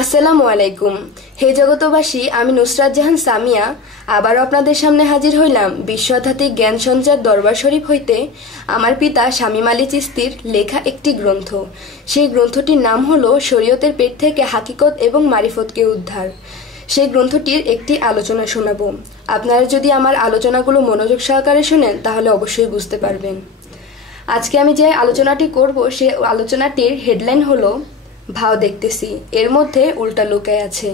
আসসালামু আলাইকুম। হে জগতবাসী, আমি নুসরাত জাহান সামিয়া আবারও আপনাদের সামনে হাজির হইলাম বিশ্বআধ্যাত্মিক জ্ঞান সঞ্চার দরবার শরীফ হইতে আমার পিতা শামীম আলী চিশতীর লেখা একটি গ্রন্থ। সেই গ্রন্থটির নাম হলো শরীয়তের পেট থেকে হাকিকত এবং মারিফতকে উদ্ধার। সেই গ্রন্থটির একটি আলোচনা শোনাবো। আপনারা যদি আমার আলোচনাগুলো মনোযোগ সহকারে শুনেন তাহলে অবশ্যই বুঝতে পারবেন। আজকে আমি যে আলোচনাটি করব সে আলোচনাটির হেডলাইন হলো ভাও দেখতেছি এর মধ্যে উল্টা লুকায় আছে,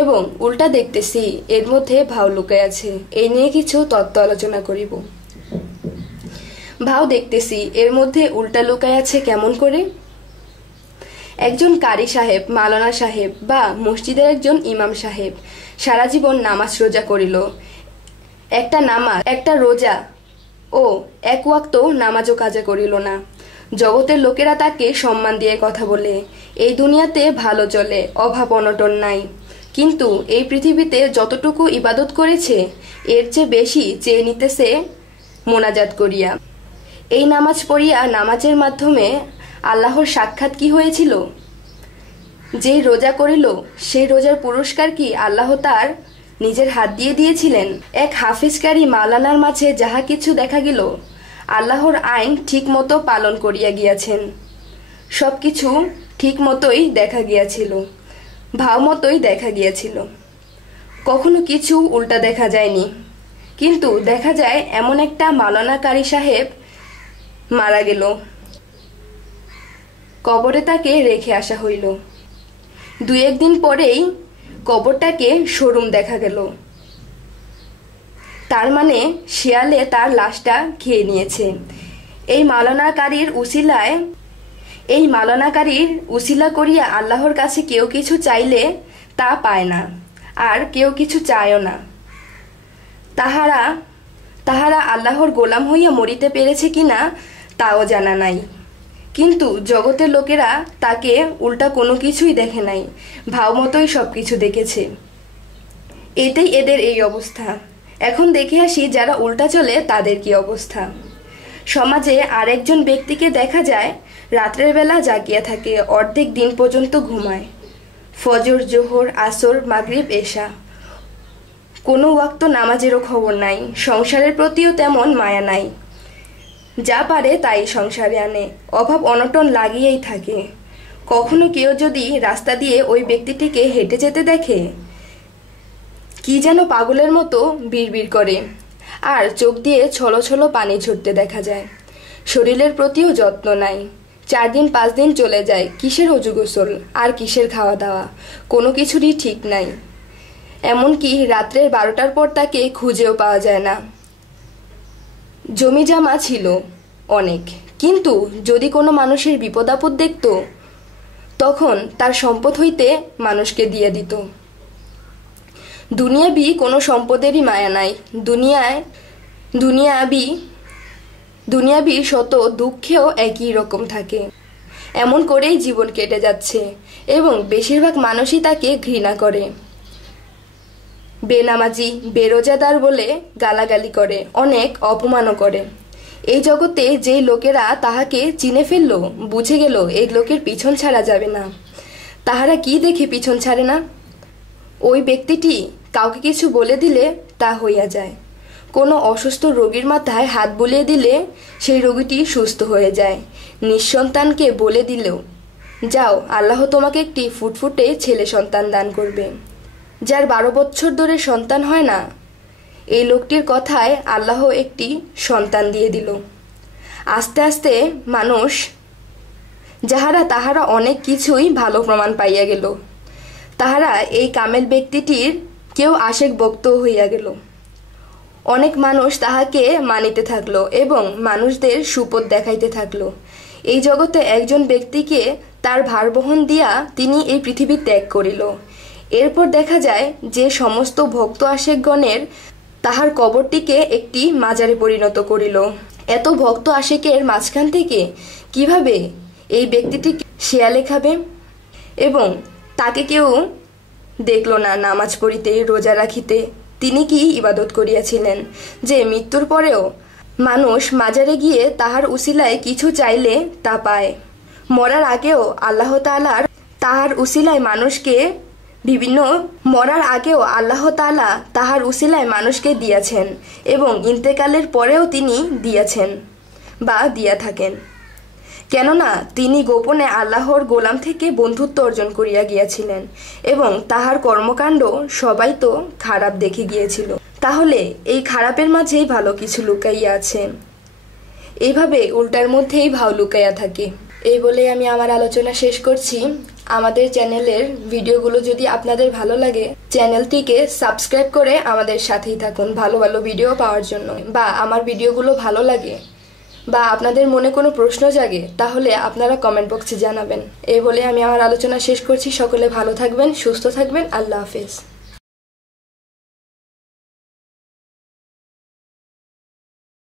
এবং উল্টা দেখতেছি এর মধ্যে ভাও লুকায় আছে। এই নিয়ে কিছু তত্ত্ব আলোচনা করিব। ভাও দেখতেছি এর মধ্যে উল্টা লুকায় আছে কেমন করে? একজন কারি সাহেব, মাওলানা সাহেব বা মসজিদের একজন ইমাম সাহেব সারা জীবন নামাজ রোজা করিল। একটা নামাজ, একটা রোজা ও এক ওয়াক্ত নামাজও কাজা করিল না। জগতের লোকেরা তাকে সম্মান দিয়ে কথা বলে, এই দুনিয়াতে ভালো চলে, অভাব অনটন নাই। কিন্তু এই পৃথিবীতে যতটুকু ইবাদত করেছে এর চেয়ে বেশি চেয়ে নিতেছে মোনাজাত করিয়া। এই নামাজ পড়িয়া নামাজের মাধ্যমে আল্লাহর সাক্ষাৎ কি হয়েছিল? যেই রোজা করিল সেই রোজার পুরস্কার কি আল্লাহ তার নিজের হাত দিয়ে দিয়েছিলেন? এক হাফিজকারী মাওলানার মাঝে যাহা কিছু দেখা গেল, আল্লাহর আইন ঠিক মতো পালন করিয়া গিয়াছেন। সবকিছু ঠিক মতোই দেখা গিয়াছিল, ভাব মতোই দেখা গিয়াছিল। কখনো কিছু উল্টা দেখা যায়নি। কিন্তু দেখা যায় এমন একটা মাওলানা কারি সাহেব মারা গেল, কবরে তাকে রেখে আসা হইল। দুই একদিন পরেই কবরটাকে শোরুম দেখা গেল। তার মানে শিয়ালে তার লাশটা খেয়ে নিয়েছে। এই মাওলানাকারীর উসিলা করিয়া আল্লাহর কাছে কেউ কিছু চাইলে তা পায় না, আর কেউ কিছু চায়ও না। তাহারা আল্লাহর গোলাম হইয়া মরিতে পেরেছে কিনা তাও জানা নাই। কিন্তু জগতের লোকেরা তাকে উল্টা কোনো কিছুই দেখে নাই, ভাব মতোই সবকিছু দেখেছে। এতেই এদের এই অবস্থা। এখন দেখে আসি যারা উল্টা চলে তাদের কি অবস্থা। সমাজে আরেকজন ব্যক্তিকে দেখা যায় রাত্রের বেলা জাগিয়া থাকে, অর্ধেক দিন পর্যন্ত ঘুমায়। ফজর, জোহর, আসর, মাগরিব, এশা, কোনো ওয়াক্ত নামাজেরও খবর নাই। সংসারের প্রতিও তেমন মায়া নাই। যা পারে তাই সংসারে আনে, অভাব অনটন লাগিয়েই থাকে। কখনো কেউ যদি রাস্তা দিয়ে ওই ব্যক্তিটিকে হেঁটে যেতে দেখে, কি যেন পাগলের মতো বিড়বিড় করে, আর চোখ দিয়ে ছলো ছলো পানি ঝরতে দেখা যায়। শরীরের প্রতিও যত্ন নাই। 4 দিন 5 দিন চলে যায়, কিসের অজু গোসল আর কিসের খাওয়া দাওয়া, কোনো কিছুরই ঠিক নাই। এমনকি রাত্রের 12টার পর তাকে খুঁজেও পাওয়া যায় না। জমি জামা ছিল অনেক, কিন্তু যদি কোনো মানুষের বিপদ আপদ দেখত তখন তার সম্পদ হইতে মানুষকে দিয়ে দিত। দুনিয়াবি কোনো সম্পদেরই মায়া নাই। দুনিয়াবি শত দুঃখেও একই রকম থাকে। এমন করেই জীবন কেটে যাচ্ছে, এবং বেশিরভাগ মানুষই তাকে ঘৃণা করে। বেনামাজি, বেরোজাদার বলে গালাগালি করে, অনেক অপমানও করে। এই জগতে যেই লোকেরা তাহাকে চিনে ফেলল, বুঝে গেল এই লোকের পিছন ছাড়া যাবে না, তাহারা কি দেখে পিছন ছাড়ে না? ওই ব্যক্তিটি কাউকে কিছু বলে দিলে তা হইয়া যায়। কোনো অসুস্থ রোগীর মাথায় হাত বুলিয়ে দিলে সেই রোগীটি সুস্থ হয়ে যায়। নিঃসন্তানকে বলে দিলেও, যাও, আল্লাহ তোমাকে একটি ফুটফুটে ছেলে সন্তান দান করবে। যার 12 বছর ধরে সন্তান হয় না, এই লোকটির কথায় আল্লাহ একটি সন্তান দিয়ে দিল। আস্তে আস্তে মানুষ তাহারা অনেক কিছুই ভালো প্রমাণ পাইয়া গেল। তাহারা এই কামেল ব্যক্তিটির কেউ আশেক ভক্ত হইয়া গেল। অনেক মানুষ তাহাকে মানিতে থাকলো এবং মানুষদের সুপথ দেখাইতে থাকলো। এই জগতে একজন ব্যক্তিকে তার ভার বহন দিয়া তিনি এই পৃথিবী ত্যাগ করিল। এরপর দেখা যায় যে সমস্ত ভক্ত আশেকগণের তাহার কবরটিকে একটি মাজারে পরিণত করিল। এত ভক্ত আশেকের মাঝখান থেকে কিভাবে এই ব্যক্তিটি শিয়ালে খাবে? এবং তাকে কেউ দেখল না নামাজ পড়িতে, রোজা রাখিতে। তিনি কি ইবাদত করিয়াছিলেন যে মৃত্যুর পরেও মানুষ মাজারে গিয়ে তাহার উসিলায় কিছু চাইলে তা পায়? মরার আগেও আল্লাহ তাআলার তাহার উসিলায় মানুষকে বিভিন্ন মরার আগেও আল্লাহ তাআলা তাহার উসিলায় মানুষকে দিয়েছেন এবং ইন্তেকালের পরেও তিনি দিয়েছেন বা দিয়া থাকেন। কেননা তিনি গোপনে আল্লাহর গোলাম থেকে বন্ধুত্ব অর্জন করিয়া গিয়াছিলেন এবং তাহার কর্মকাণ্ড সবাই তো খারাপ দেখে গিয়েছিল। তাহলে এই খারাপের মাঝেই ভালো কিছু লুকাইয়া আছে। এইভাবে উল্টার মধ্যেই ভাও লুকাইয়া থাকে। এই বলে আমি আমার আলোচনা শেষ করছি। আমাদের চ্যানেলের ভিডিওগুলো যদি আপনাদের ভালো লাগে, চ্যানেলটিকে সাবস্ক্রাইব করে আমাদের সাথেই থাকুন ভালো ভালো ভিডিও পাওয়ার জন্য। বা আমার ভিডিওগুলো ভালো লাগে বা আপনাদের মনে কোনো প্রশ্ন জাগে, তাহলে আপনারা কমেন্ট বক্সে জানাবেন। এই বলে আমি আমার আলোচনা শেষ করছি। সকলে ভালো থাকবেন, সুস্থ থাকবেন। আল্লাহ হাফেজ।